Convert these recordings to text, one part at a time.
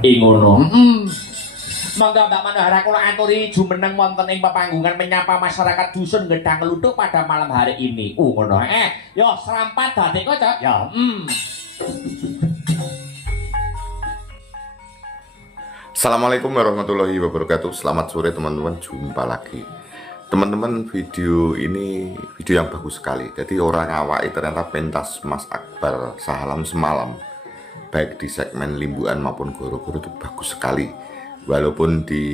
ngono. Monggo Mbak Manohara kula aturi jumeneng wonten ing pepanggungan menyapa masyarakat dusun Gedang Luduk pada malam hari ini. Ngono. Yo serampat dadi kocok. Ya. Assalamualaikum warahmatullahi wabarakatuh. Selamat sore teman-teman, jumpa lagi. Teman-teman, video ini video yang bagus sekali. Jadi orang awai ternyata pentas Mas Akbar Salam semalam, baik di segmen Limbuan maupun Goro-Goro itu bagus sekali. Walaupun di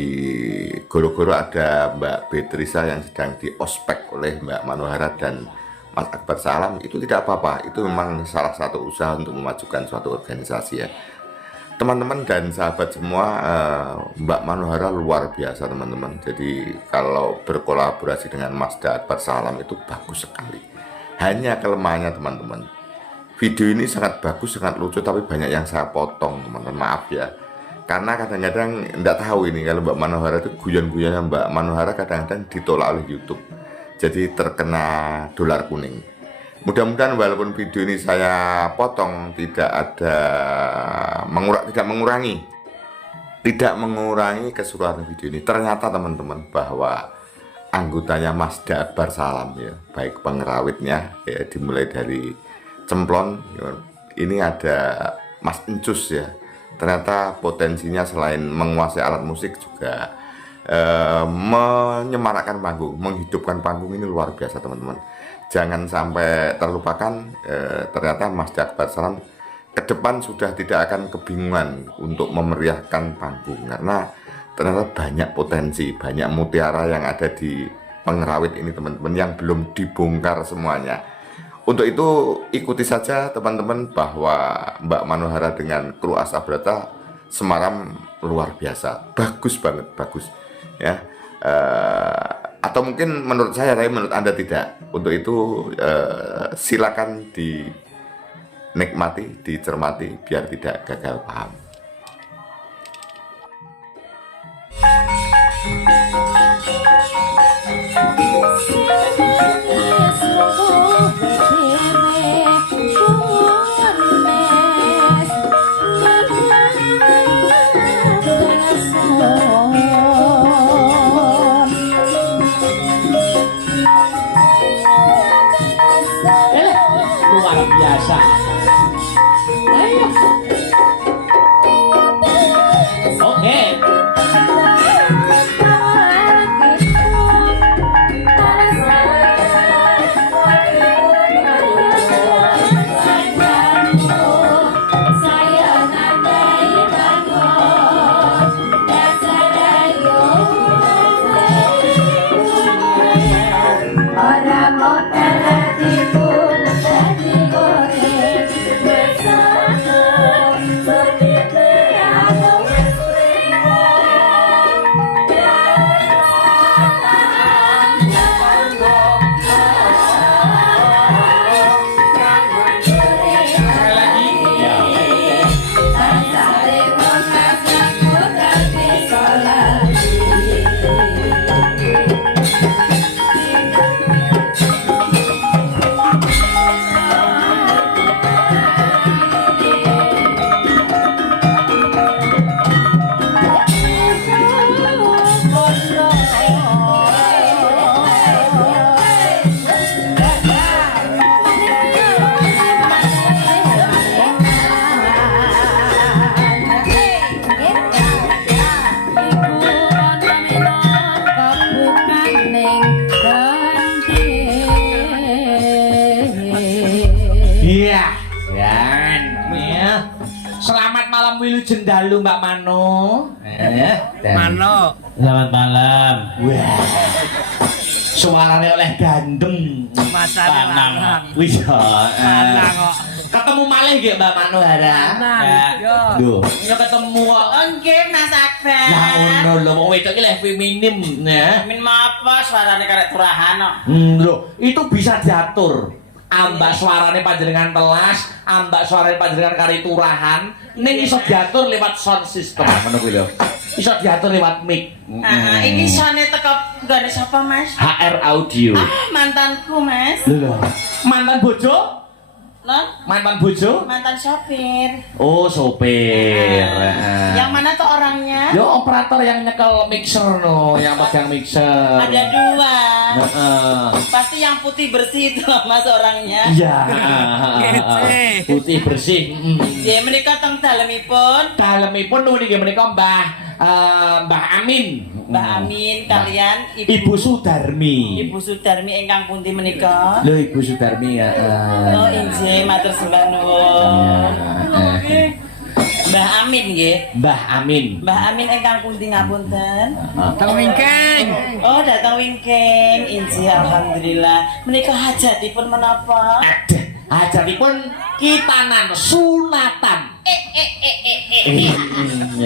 Goro-Goro ada Mbak Beatriza yang sedang diospek oleh Mbak Manohara dan Mas Akbar Salam, itu tidak apa-apa. Itu memang salah satu usaha untuk memajukan suatu organisasi ya. Teman-teman dan sahabat semua, Mbak Manohara luar biasa teman-teman. Jadi kalau berkolaborasi dengan Mas Akbar Salam itu bagus sekali. Hanya kelemahannya teman-teman, video ini sangat bagus, sangat lucu, tapi banyak yang saya potong teman-teman, maaf ya. Karena kadang-kadang enggak tahu ini kalau Mbak Manohara itu guyon-guyonnya Mbak Manohara kadang-kadang ditolak oleh YouTube. Jadi terkena dolar kuning. Mudah-mudahan walaupun video ini saya potong tidak mengurangi keseluruhan video ini. Ternyata teman-teman bahwa anggotanya Mas Akbar Salam ya, baik pengerawitnya ya, dimulai dari Cemplon ya, ini ada Mas Encus ya. Ternyata potensinya selain menguasai alat musik juga menyemarakkan panggung, menghidupkan panggung ini luar biasa teman-teman. Jangan sampai terlupakan, ternyata Mas Akbar Salam ke depan sudah tidak akan kebingungan untuk memeriahkan panggung, karena ternyata banyak potensi, banyak mutiara yang ada di pengerawit ini teman-teman, yang belum dibongkar semuanya. Untuk itu ikuti saja teman-teman bahwa Mbak Manohara dengan kru Asabrata semalam luar biasa, bagus banget, bagus ya. Atau mungkin menurut saya, tapi menurut Anda tidak. Untuk itu silakan dinikmati, dicermati biar tidak gagal paham. Luar biasa. Ayo. Oke. Iya, selamat malam Wilujeng Dalu Mbak Mano. Mano. Selamat malam. Wah, suaranya oleh gandeng. Masane lanang. Wis Lanang kok. ketemu malih nggih Mbak Manohara. Lanang. Yo. Duh, ya ketemu kok. Nggih Mas Akbar. Ya ngono lho, wong wedok iki leh feminim ya. Min apa suarane karek turahan kok. Lho, itu bisa diatur. Ambak suarane panjenengan telas, ambak suarane panjenengan kari turahan, ning iso diatur lewat sound system ngono kuwi lho. Iso diatur lewat mic. Iki sone teko nggone sapa Mas? HR audio. Mantanku Mas. Lho. Mantan bojo? Non? Mantan bojo? Mantan sopir. Oh, sopir. Yang mana tuh orangnya? Yo operator yang nyekel mixer no, yang pegang mixer. Ada 2. Heeh. Pasti yang putih bersih itu loh Mas orangnya. Iya. Putih bersih. Ya menika teng dalemipun. Dalemipun niki menika Mbah Amin. Mbah Amin kalian Ibu Sudarmi. Ibu Sudarmi ingkang pundi menika? Lho Ibu Sudarmi ya. Oh inggih matur sembah nuwun. Mbah Amin nggih. Mbah Amin. Mbah Amin ingkang pundi ngapunten? Tang wingking. Oh datang wingking. Inggih alhamdulillah. Menika hajatipun menapa? Ada. Hajatipun kitanan sunatan.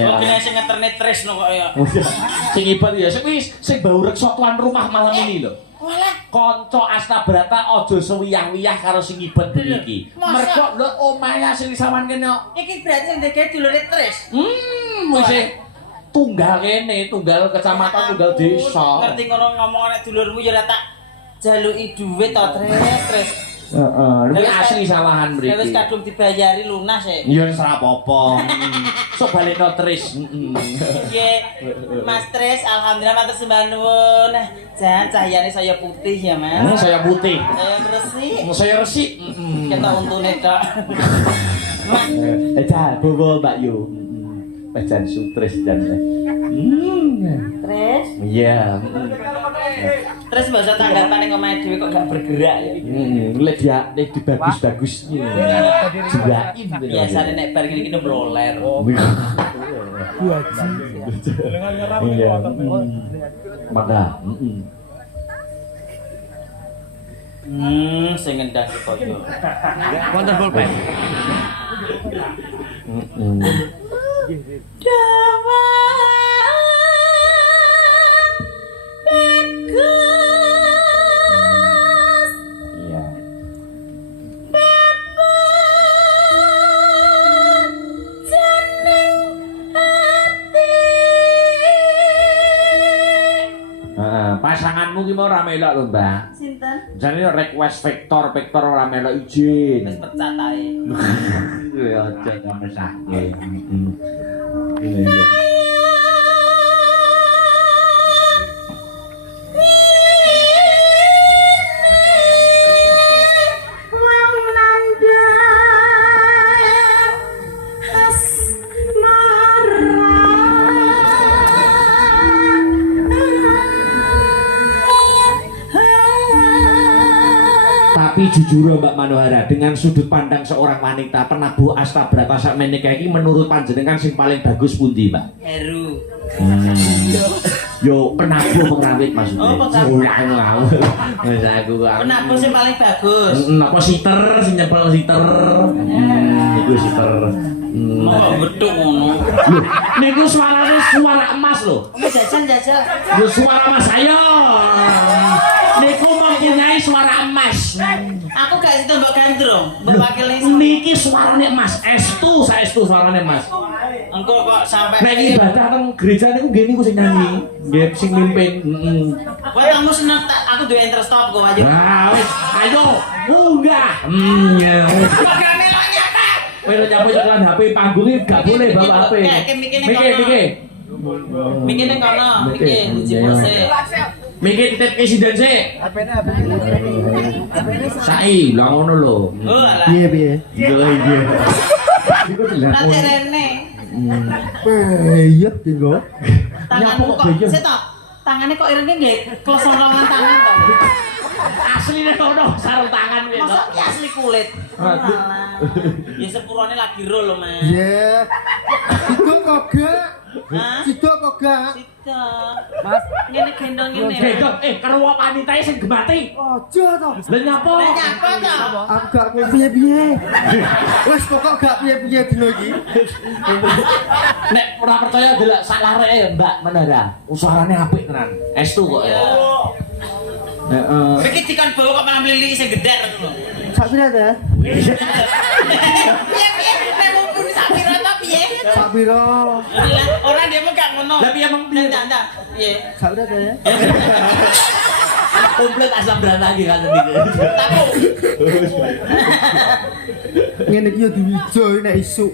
Oh kena sing ngeterne tresno kok ya. Sing ibat ya sing bau reksa tuan rumah malam ini lho. Walah, Kanca Astabrata aja sewiyah-wiyah karo sing ibet iki. Masa? Mergo lho omahe sing sawan kene. iki berarti ndek dulure tres. Wis tunggal kene, tunggal kecamatan, tunggal desa. Ngerti ngono ngomong nek dulurmu ya ora tak jaluki dhuwit to tres. Heeh, iki asli sawahan Wis mriki. kadung dibayari lunas ya. Ya wis ora apa-apa. Sok balekno tris. Nggih, Mas Tris, alhamdulillah matur sembah nuwun. Jan cahyane saya putih ya, Mas. Saya putih. Saya bersih. Saya resik. Ketok untune tok. Mas, Dah, bobo Mbak Yu. Pajan sutris jan. Tris, Iya. Tris mbok tanggapan ning omahe dhewe kok gak bergerak ya. Lek dia lek dibagus-bagus juain Biasane nek bar ngene iki mbloler. Iya. Maka. Sing ngendah kaya. Wonten pulpen. Dawa Iya. Pasanganmu ki mau ora melok lho, Mbak. Sinten? Jane request Vector ora melok izin. Wis pecat ae. Ya aja sampe sakit. Iya. Tapi jujur Mbak Manohara, dengan sudut pandang seorang wanita penabuh Astabrata sak menika iki menurut panjenengan sing paling bagus pundi, Mbak? Heru. Yo penabuh pengrawit maksudnya. Oh, penabuh. Ulah ngawur. Wis aku kok. Penabuh sing paling bagus. Napa siter sing nyempel siter? Iku siter. Mau beduk ngono. Loh, niku suarane suara emas lho. Jajal. Yo suara emas ayo. Niku mempunyai suara emas. Aku gak situ mbok gandrung, mbok wakile. Niki suarane emas, estu saestu suarane emas. Engko kok sampai Nek ibadah teng gereja niku nggih niku sing nyanyi, nggih sing mimpin. kowe kamu seneng aku duwe interest stop kok ayo. Nah, wis ayo munggah. Ya. Gak melok nyata. Kowe lho nyapu iklan HP panggungnya gak boleh bawa HP. Mikir ning kono, mikir uji pose. Mikir titip presiden sih. Sai, lah ngono lho. Oh alah. Piye? Iya. Iku Nanti rene. Iya, tinggo. Tanganmu kok sik tok. Tangane kok irenge nggih klosongan tangan to. Asline ono sarung tangan kuwi. Masa ki asli kulit. Aduh. Ya sepurone lagi ro lho, Mas. Iya. Itu kok gak? Hah? Situ kok gak? Sida. Mas, ngene gendong ngene. Gendong karo wanitae sing gemati. Ojo to. Lha nyapa? Lah nyapa to? Aku gak piye-piye. Wes pokok gak piye-piye dino iki. Nek ora percaya delok sak lareke Mbak Menara. Suarane apik tenan. Estu kok ya. Heeh. Iki dikan bawa kok malah mlili sing gedar ngono. Sak pira ta? Piye nek mumpuni sak pira to piye? Sak pira? Lah ora dia mung gak ngono. Lah piye meng Ndak. Piye? Sak pira ta ya? Komplit asam berantakan kan tadi. Tahu. Ngene iki yo diwijo nek isuk.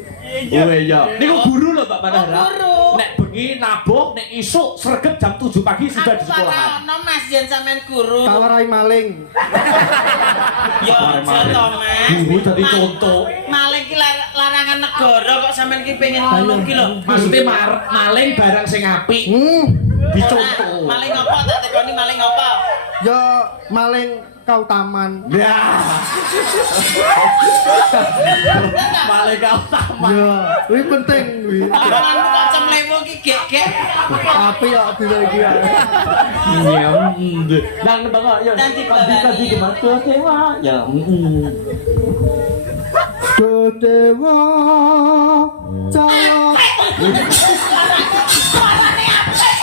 Oh iya. Niku guru lho Mbak Manara. Guru. Nek bengi nabuh, nek isuk sregep jam 7 pagi sudah di sekolahan. Aku Mas yen sampean guru. Tawarai maling. Yo aja to, Mas. Guru dadi contoh. Maling ki larangan negara kok sampean ki pengen ngono ki lho. Maksudnya maling barang sing apik dicontoh. Maling apa tak tekoni maling apa? Yo maling kau taman. Ya. Maling kau taman. Yo, kuwi penting kuwi. Larangan kok cemlewo ki gek-gek. Tapi yo dina iki ya. Iya. Nang bangga ya. Nanti Tadi gimana tuh dewa? Ya. Dewa cawak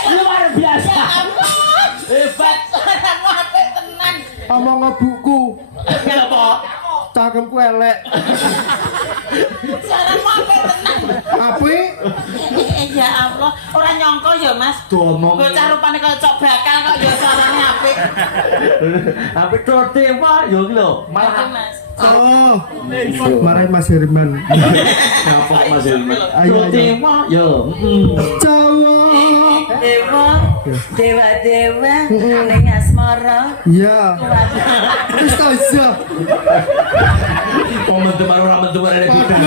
Luar biasa. Hebat. Suaramu apik tenan. omong ngebuku Kenapa? cangkemku elek Suaramu apik tenan. api Ya Allah, ora nyangka ya Mas. Domong. Bocah rupane kaya cok bakal kok ya suarane apik. Apik tuh dewa yo lho. Oke, Malah Mas. oh marahin Mas Herman ngapa Mas Hilman? Ayo, ayo. Dewa yo. cawak Dewa, dewa-dewa ning asmara. iya ustazah Oh mentu baru ora mentu ada bedane.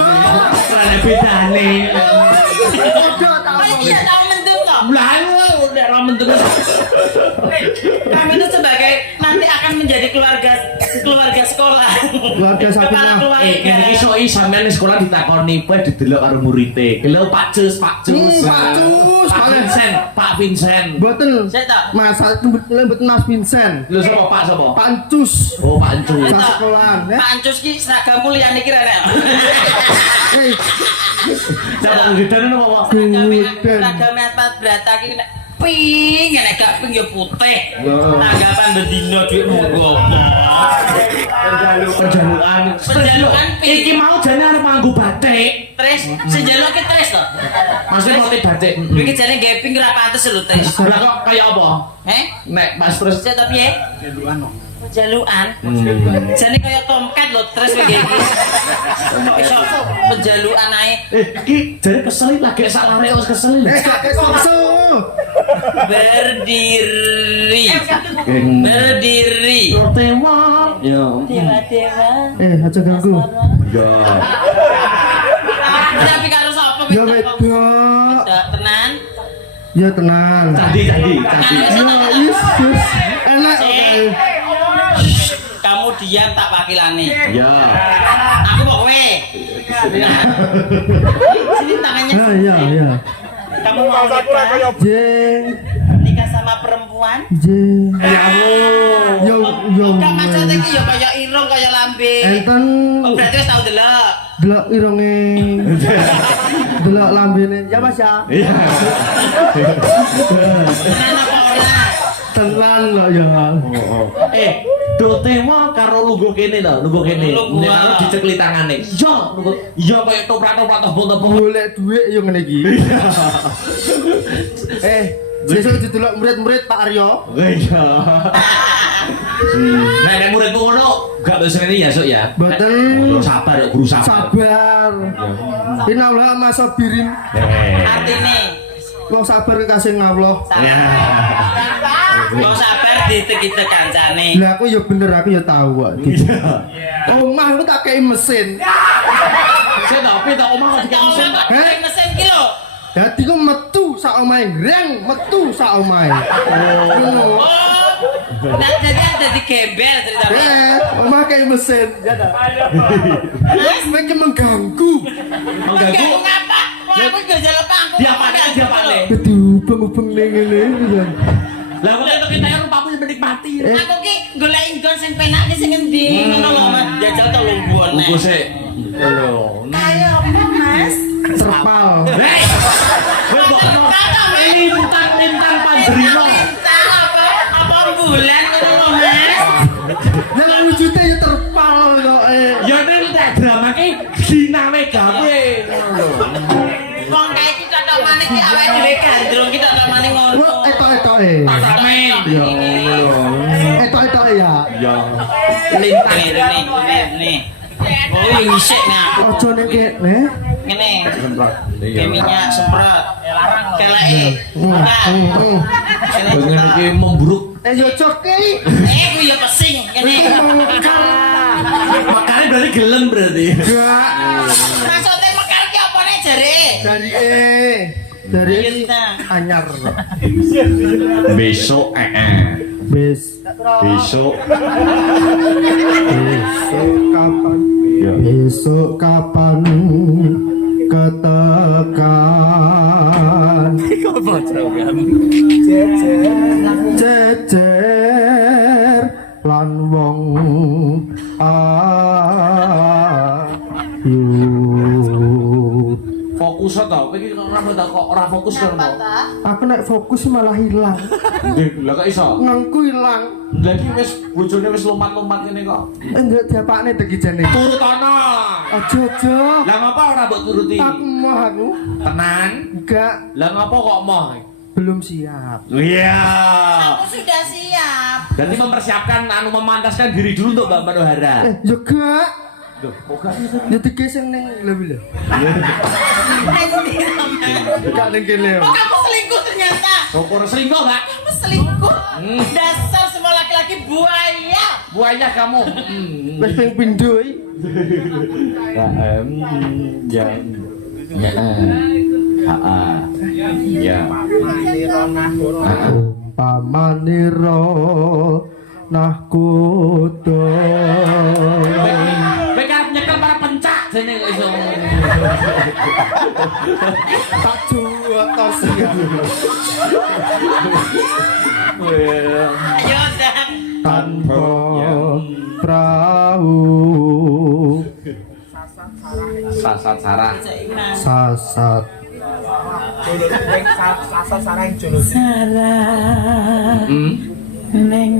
Ada bedane. udah tau Kamu tidak tahu mendung toh? Lah udah ora mentu. Kami itu sebagai nanti akan menjadi keluarga sekolah. Keluarga Sakinah. Kepala Kene keluarga. iki soi sampean sekolah ditakoni kowe didelok karo murite. Lho Pak Cus, Pak Cus. Pak Cus, Pak Vincent, Pak Vincent. boten Saya tahu. Mas boten Mas Vincent Lho sapa Pak sapa? Pak Ancus Oh Pak Cus. sa sekolahan ya Pak Ancus ki seragammu liyane ki rene. eh Sapa gedane napa? Guden. Seragame Asmat Brata ki nek pink nek gak pink ya putih. Tanggapan bendino dhuwit monggo. Penjalukan. Penjalukan pink. Iki mau jane arep nganggo batik. Tres, sejaluk ki tres to. Maksudnya motif batik. Iki jane gawe pink ora pantes lho tres. Lah kok kaya apa? Heh? Nek Mas terus Saya tapi ya. Penjaluan. Jane kaya tomcat lho tres iki. Kok iso penjaluan ae. iki jare kesel lagi sak lare wis kesel. gak kesokso Berdiri. Berdiri. Tewa. Ya. Dewa-dewa. aja ganggu Ya. Tapi karo sapa ya wedok Tenan. ya tenang Tadi. ya Yesus enak Cek. Kamu diam tak wakilane. Ya. Aku mau kowe. Sini tangannya. ya Kamu mau nikah? jeng Nikah sama perempuan? jeng Ya Allah. yo Kak maksudnya iki ya kaya irung kaya lambe. enten Oh berarti wis tau delok. delok irunge delok lambene ya Mas ya Iya. Tenan apa ora? tenan kok ya Do tewa karo lungguh kene to, lungguh kene. Lungguh. Nek anu dicekli tangane. Iya, lungguh. Iya kaya toprak-toprak tebel-tebel. golek duit yo ngene iki besok didelok murid-murid Pak Aryo Iya. Nah, nek muridmu ngono, gak bisa ini ya, Sok ya. Boten. Sabar ya, guru sabar. sabar inallah masabirin Artine wong sabar kasih ngawloh mau sabar ditek-itek kancane. lah aku ya bener aku ya tahu kok omah aku tak kei mesin Saya tapi tak omah kok dikasih mesin. Kok mesin ki lho. dadi ku metu sak omahe reng metu sak omahe Oh. Nah, jadi ada di gembel ceritanya. omah kei mesin ya dah mereka mengganggu Mengganggu. Ngapa? Wah, aku gak jalan pangku. Dia pakai. aduh ubeng-ubeng ngene Lah kok entuk kita ya rupamu yang menikmati. Aku ki golek inggon sing penak ki sing endi? Ngono lho, Mas. Jajal to lungguhan. Lungguh sik. Lho. Kayak apa, Mas? terpal Hei. Kowe mbok lintang Panjerino. Lintang apa bulan ngono lho, Mas. nah wujudnya ya terpal kok Ya nek tak drama ki ginawe gawe. Wong kae ki cocok maneh ki awake dhewe gandrung ki cocok maneh ngono. etok Amin. ya Allah etok Lintang. Nih. Oh, isik nah. Ojo nek kene. Ngene. Semprot. Kayak minyak semprot. Kelek. Pengen ki memburuk. Yo coki. Ku ya pesing ngene. Makanya berarti gelem berarti. Enggak. Maksudnya mekar ki opone jare? Dari Iya, anyar. Besok Besok kapan? Ya. Besok kapan ketekan? Jejer lan wong ayu. Fokus atau iki kok ora fokus kan kok. Aku nek fokus malah hilang. Nggih, lha kok iso? Ngangku hilang. Lah iki wis bojone wis lompat-lompat ngene kok. Enggak diapakne iki jane. Turut ana. Aja. Lah ngapa ora mbok turuti? Tak moh aku. Tenan? Enggak, Lah ngapa kok moh? belum siap. Iya. Aku sudah siap. Berarti mempersiapkan memantaskan diri dulu untuk Mbak Manohara. Ya gak. Loh, kok gak Ya digeseng ning lho. Gak ning kene. Oh, kamu selingkuh ternyata. syukur selingkuh enggak? Kamu selingkuh. Dasar semua laki-laki buaya. Buaya kamu. Wis ping pindho iki. Ya. Ya. Umpamanira nah kudo. Bekar nyekel para pencak jene kok iso. Tak jual siap. Ayo dan Tanpa perahu Sasat sarah. sasat. Neng.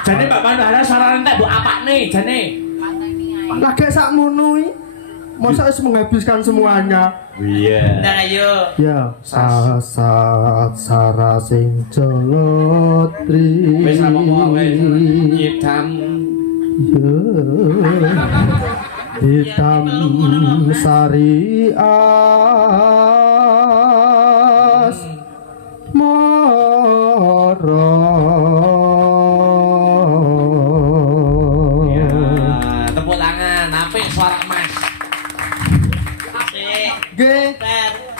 Jane Mbak Manohara saran entek mbok apakne jane? Lagi sakmono iki. Masa wis menghabiskan semuanya. Iya. Dan ayo. Ya, sasat sarasing jolotri. Wis apa-apa wis nyidam. Hitam sari as moro. Ya, tepuk tangan, apik suara Mas. Nggih.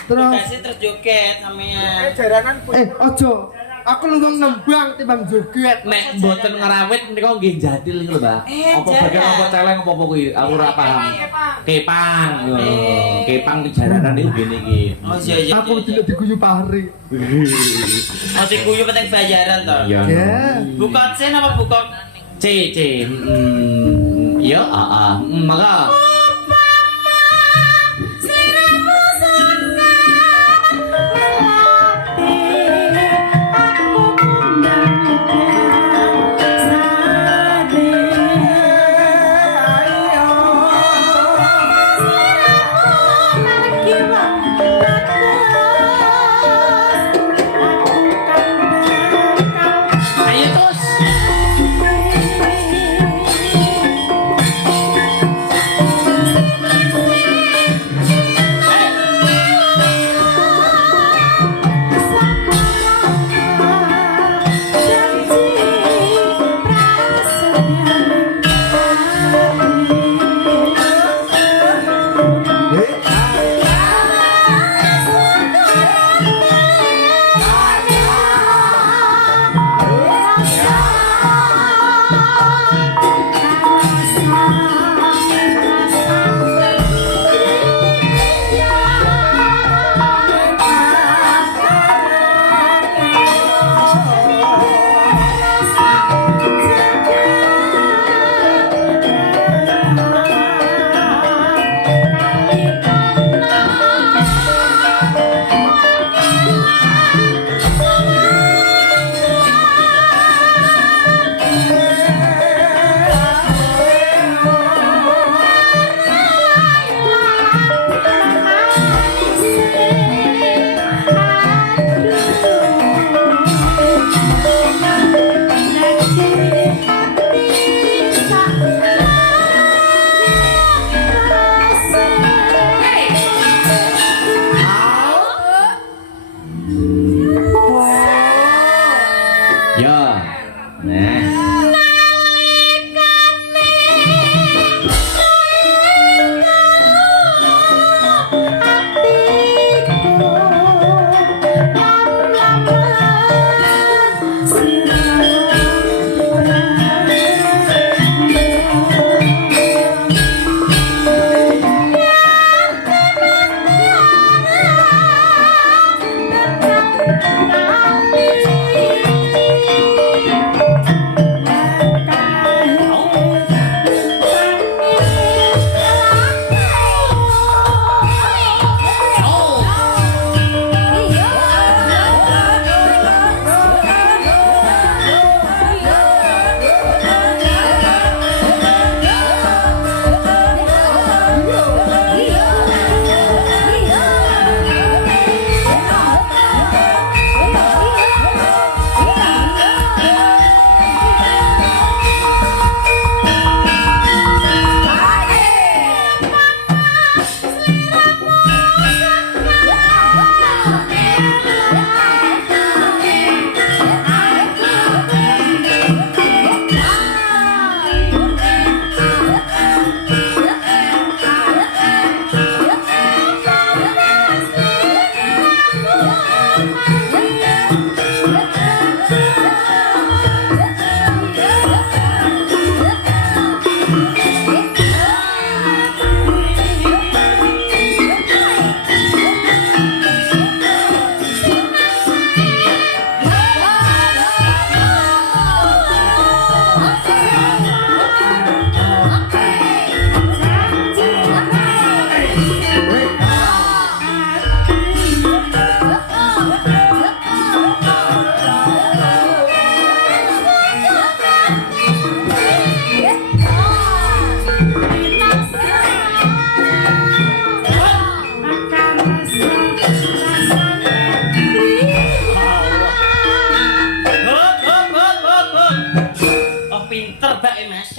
Terus? Terus joget sampean. Ojo. Aku lungang nembang timbang joget. Nek mboten ngerawit menika nggih jadil iki lho, Mbak. Apa bagian apa celeng apa kuwi? Aku ora paham. Kepang. Kepang di jaranan niku ngene iki. Oh iya. Aku tidak diguyu pare. Masih kuyu penting bayaran toh. Iya. Ya. Buka sen apa buka? C. Ya, maka ayo terus.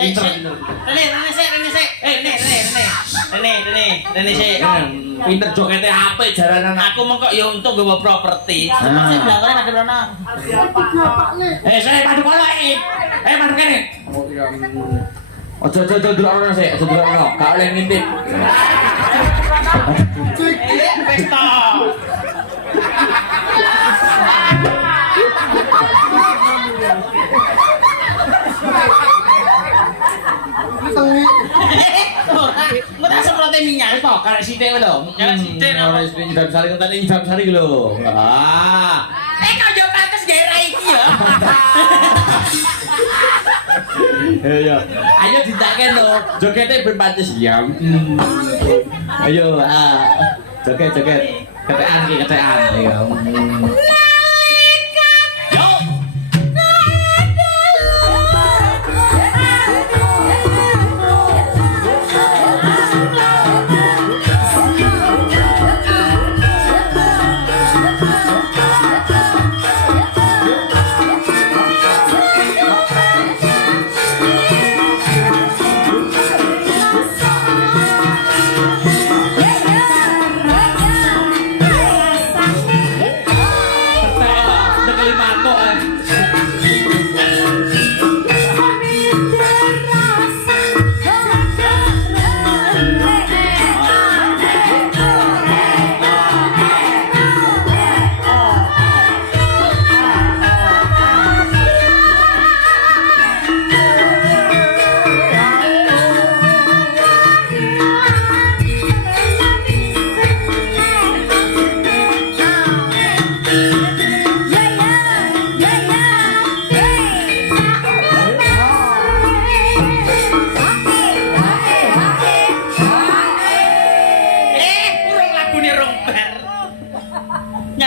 Pinter. Rene sik. Pinter jokete apik jaranan. Aku mengko ya untung gawa properti. Sing belakangnya ada berana. Saya padu kono padu kene. Ojo delokno sik, ojo delokno. Gak oleh ngintip. Pesta. Engko tak semprote minyak. Wis to, karek sithik lho. Karek sithik, no. Wis nyidam sari ngenteni nyidam sari lho. Ah. Kok yo pantes gawe ra iki ya. Ayo. Ayo ditake lho. Jokete ben pantes ya. Ayo, joget. Ketekan iki ketekan. Ayo. Yo.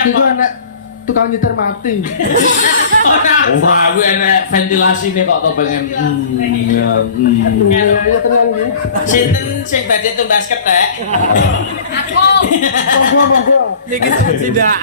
Itu anak tukang nyetir mati. Ora kuwi enek ventilasine kok to pengen. Ya tenang iki. Sinten sing badhe tumbas kethek? Monggo. Niki tidak.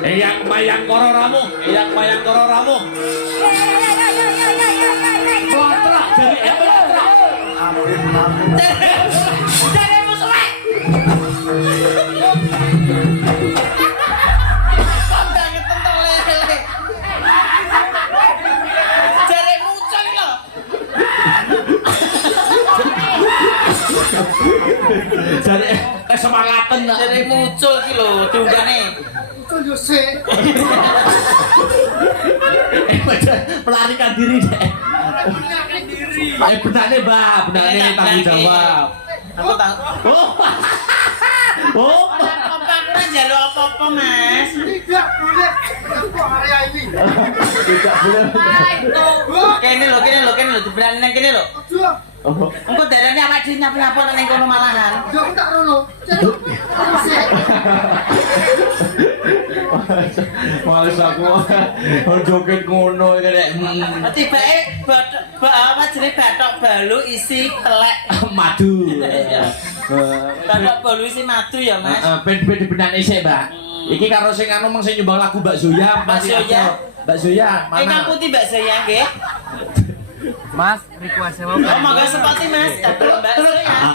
Eyang mayang karo ramu. Kontrak dari kontrak. Dari musuh. Kondang ketentol lele. Dari muncul lho. Jadi kesepakatan Dari muncul ki lho diunggahne. Muncul yo sik. Melarikan diri deh. Benane Mbak, benane tanggung jawab. Aku tak. Oh. Apa aku njaluk apa-apa, Mas? Tidak boleh masuk area ini. Tidak boleh. Kene lho, diberani nang kene lho. Aduh, Engko darane awak dhewe nyapa-nyapa nang kono malahan. yo tak rono. Sik. Males aku joget ngono kene. Tibake apa jenenge bathok balu isi telek Madu. bathok balu isi madu ya, Mas. Ben dibenane sik, Mbak. Iki karo sing anu mung sing nyumbang lagu Mbak Zoya, Mbak Zoya. Mbak Zoya, Mana? mana? Kamu tiba saya nggih. Mas, request Oh, monggo sepati, Mas.